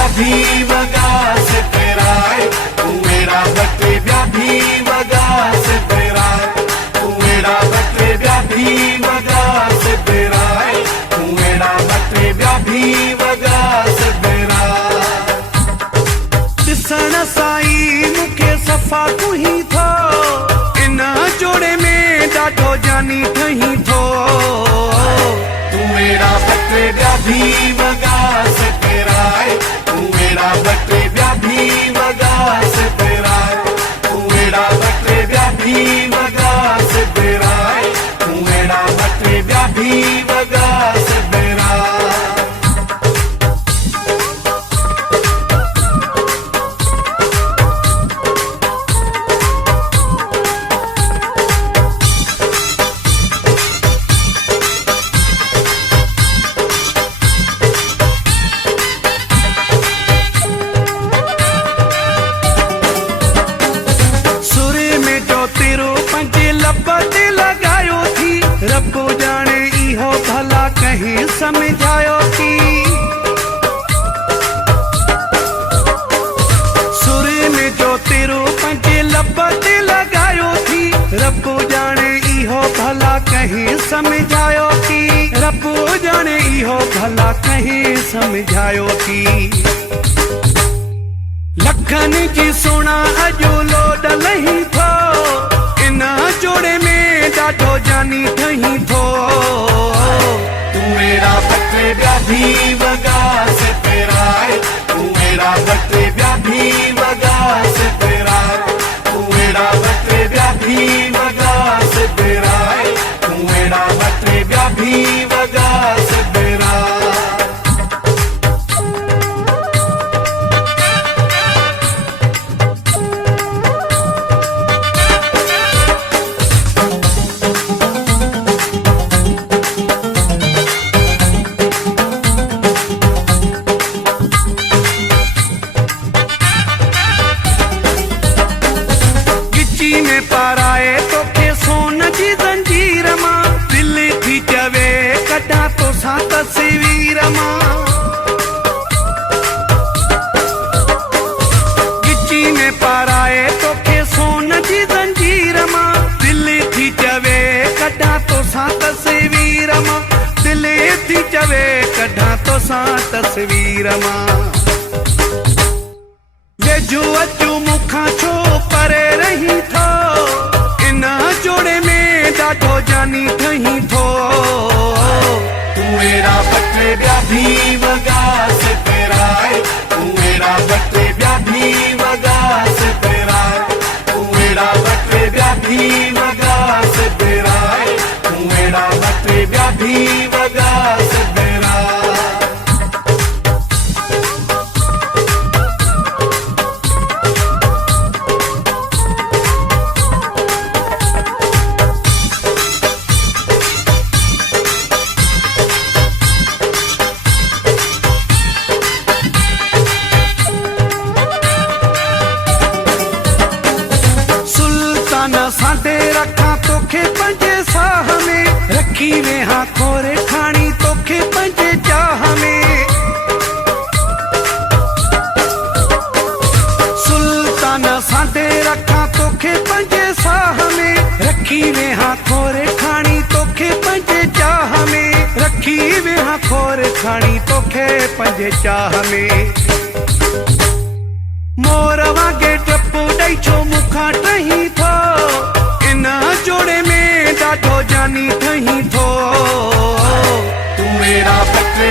ब्या भी वगा से पेराए उमेरा बटे ब्या भी वगा से पेराए उमेरा बटे ब्या भी वगा से पेराए उमेरा बटे ब्या भी वगा से पेराए दिसण साई मुखे सफ़ा तू ही थो इन जोड़े में ॾाढो जानी ठही थो उमेरा बटे ब्या भी वगा से पेराए उमेरा बटे ब्या भी वगा से पेराए उमेरा बटे ब्या भी वगा से पेराए उमेरा बटे ब्या भी वगा से पेराए रब्बो जाने इहो भला कहीं समझायो की सुरे में जो तेरो पंजे लपते लगायो थी रब्बो जाने इहो भला कहीं समझायो की रब्बो जाने इहो भला कहीं समझायो की लखन जी सोना अजो लोड नहीं थो इन जोड़े में ॾाढो जानी ठही थो उमेरा बटे ब्या भी वगा से पेराए उमेरा बटे ब्या भी वगा से पेराए उमेरा बटे ब्या भी वगा से पेराए उमेरा बटे ब्या भी वगा से पेराए पाराए तो के सोन जी जंजीर मां दिल थी चवे कटा तो सा तस्वीर मां गिची में पाराए तो के सोन जी जंजीर मां दिल थी चवे कटा तो सा तस्वीर मां दिल थी चवे कटा तो सा तस्वीर मां वेझो अचो मुखा छो परे रही थो जोड़े में ॾाढो जानी ठही थो उमेरा बटे ब्या भी वगा से पेराए उमेरा बटे ब्या भी वगा से पेराए उमेरा बटे ब्या भी वगा से पेराए उमेरा बटे ब्या भी वगा से पेराए साडे रखा तोखे पंजे साह में रखी वे हाँ खोरे खानी तोखे पंजे चाह में सुल्ताना साडे रखा तोखे पंजे साह में रखी वे हाँ खोरे खानी तोखे पंजे चाह में रखी वे हाँ खोरे खानी तोखे पंजे चाह में मोर वागे टप्पू ॾेई छो मुखां टही थो इन जोड़े में ॾाढो जानी ठही थो उमेरा बटे